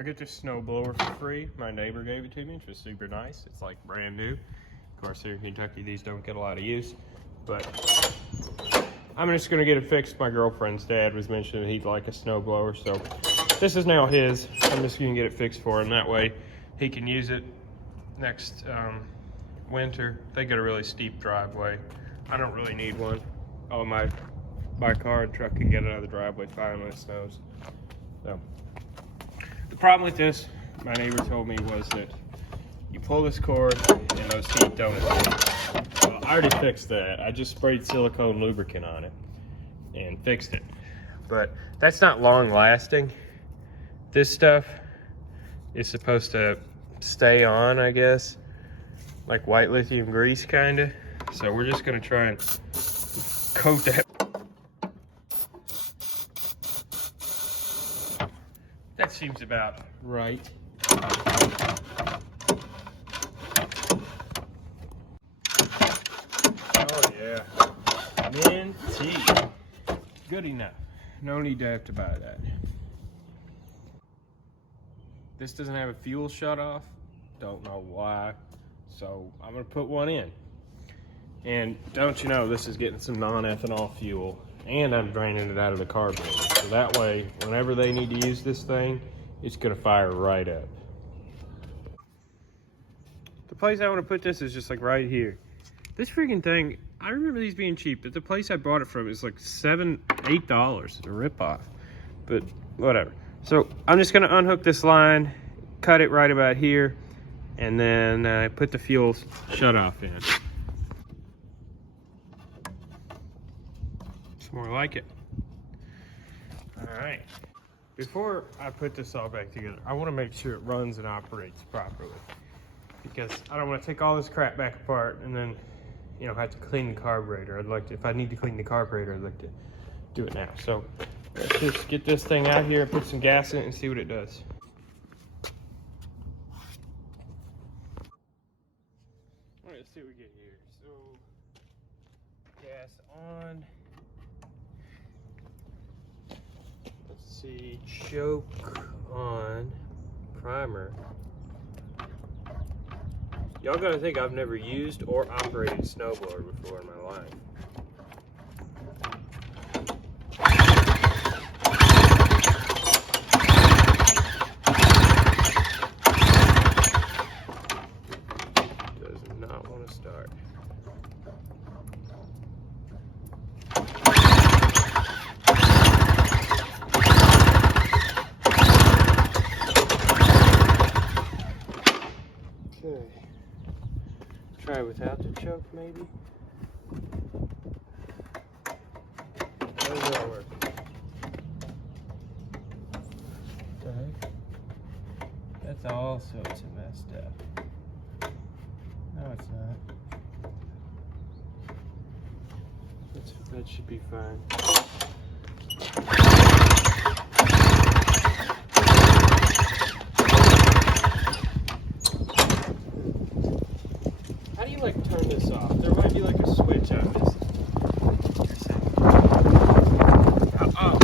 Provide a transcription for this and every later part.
I get this snow blower for free. My neighbor gave it to me, which was super nice. It's like brand new. Of course, here in Kentucky, these don't get a lot of use, but I'm just gonna get it fixed. My girlfriend's dad was mentioning he'd like a snow blower, so this is now his. I'm just gonna get it fixed for him. That way he can use it next winter. They got a really steep driveway. I don't really need one. Oh, my car and truck can get out of the driveway fine when it snows. So the problem with this, my neighbor told me, was that you pull this cord and those teeth don't adjust. Well, I already fixed that. I just sprayed silicone lubricant on it and fixed it. But that's not long lasting. This stuff is supposed to stay on, I guess, like white lithium grease kinda. So we're just gonna try and coat that. That seems about right. Oh yeah, minty. Good enough. No need to have to buy that. This doesn't have a fuel shut off. Don't know why. So I'm gonna put one in. And don't you know, this is getting some non-ethanol fuel, and I'm draining it out of the carburetor. So that way, whenever they need to use this thing, it's gonna fire right up. The place I wanna put this is just like right here. This freaking thing, I remember these being cheap, but the place I bought it from is like $7, $8. It's a ripoff, but whatever. So I'm just gonna unhook this line, cut it right about here, and then put the fuel shut off in. It's more like it. All right. Before I put this all back together, I want to make sure it runs and operates properly, because I don't want to take all this crap back apart and then, you know, have to clean the carburetor. I'd like to, if I need to clean the carburetor, I'd like to do it now. So let's just get this thing out here and put some gas in it and see what it does. All right, let's see what we get here. So gas on. Let's see, choke on, primer. Y'all gotta think I've never used or operated a snowblower before in my life. Does not want to start. Okay. Try without the choke, maybe. How does that work? What the heck? That's all sorts of messed up. No, it's not. That should be fine. How do you like turn this off? There might be like a switch on this. Oh.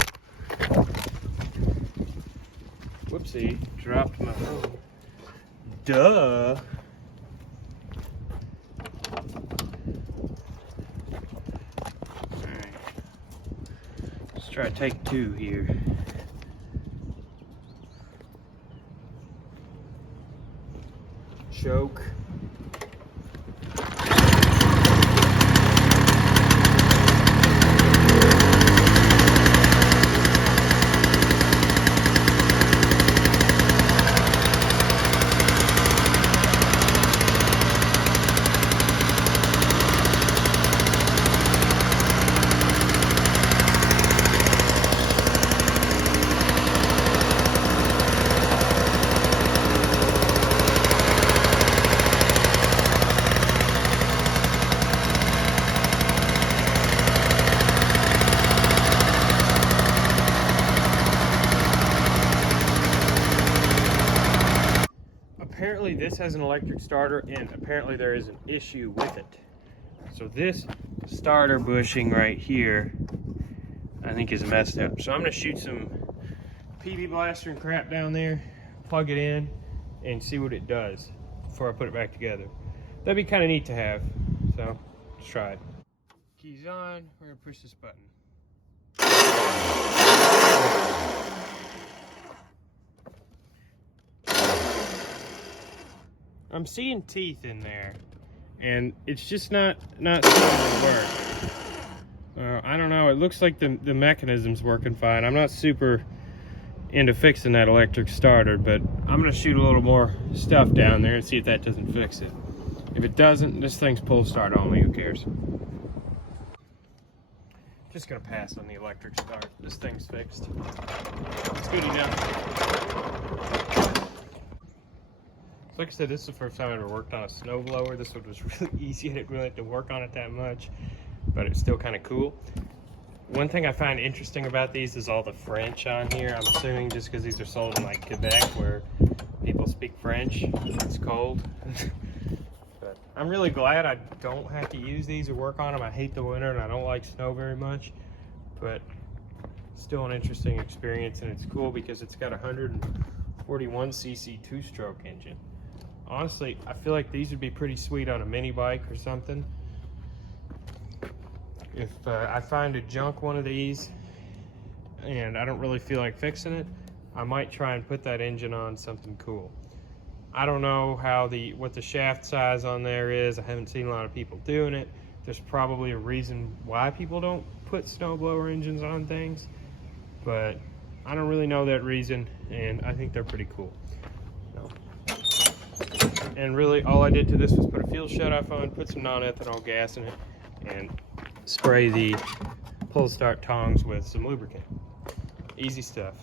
Whoopsie, dropped my phone. Duh. Alright. Let's try take two here. Choke. Apparently this has an electric starter, and apparently there is an issue with it. So this starter bushing right here, I think, is messed up. So I'm gonna shoot some PB Blaster and crap down there, plug it in and see what it does before I put it back together. That'd be kind of neat to have. So let's try it. Keys on, we're gonna push this button. I'm seeing teeth in there, and it's just not starting to work. I don't know, it looks like the mechanism's working fine. I'm not super into fixing that electric starter, but I'm gonna shoot a little more stuff down there and see if that doesn't fix it. If it doesn't, this thing's pull start only, who cares? Just gonna pass on the electric start. This thing's fixed. It's good enough. Like I said, this is the first time I ever worked on a snowblower. This one was really easy. I didn't really have to work on it that much, but it's still kind of cool. One thing I find interesting about these is all the French on here. I'm assuming just because these are sold in like Quebec where people speak French. It's cold. But I'm really glad I don't have to use these or work on them. I hate the winter and I don't like snow very much, but still an interesting experience, and it's cool because it's got a 141cc two-stroke engine. Honestly, I feel like these would be pretty sweet on a mini bike or something. If I find a junk one of these and I don't really feel like fixing it, I might try and put that engine on something cool. I don't know what the shaft size on there is. I haven't seen a lot of people doing it. There's probably a reason why people don't put snowblower engines on things, but I don't really know that reason, and I think they're pretty cool. And really, all I did to this was put a fuel shutoff on, put some non-ethanol gas in it, and spray the pull start tongs with some lubricant. Easy stuff.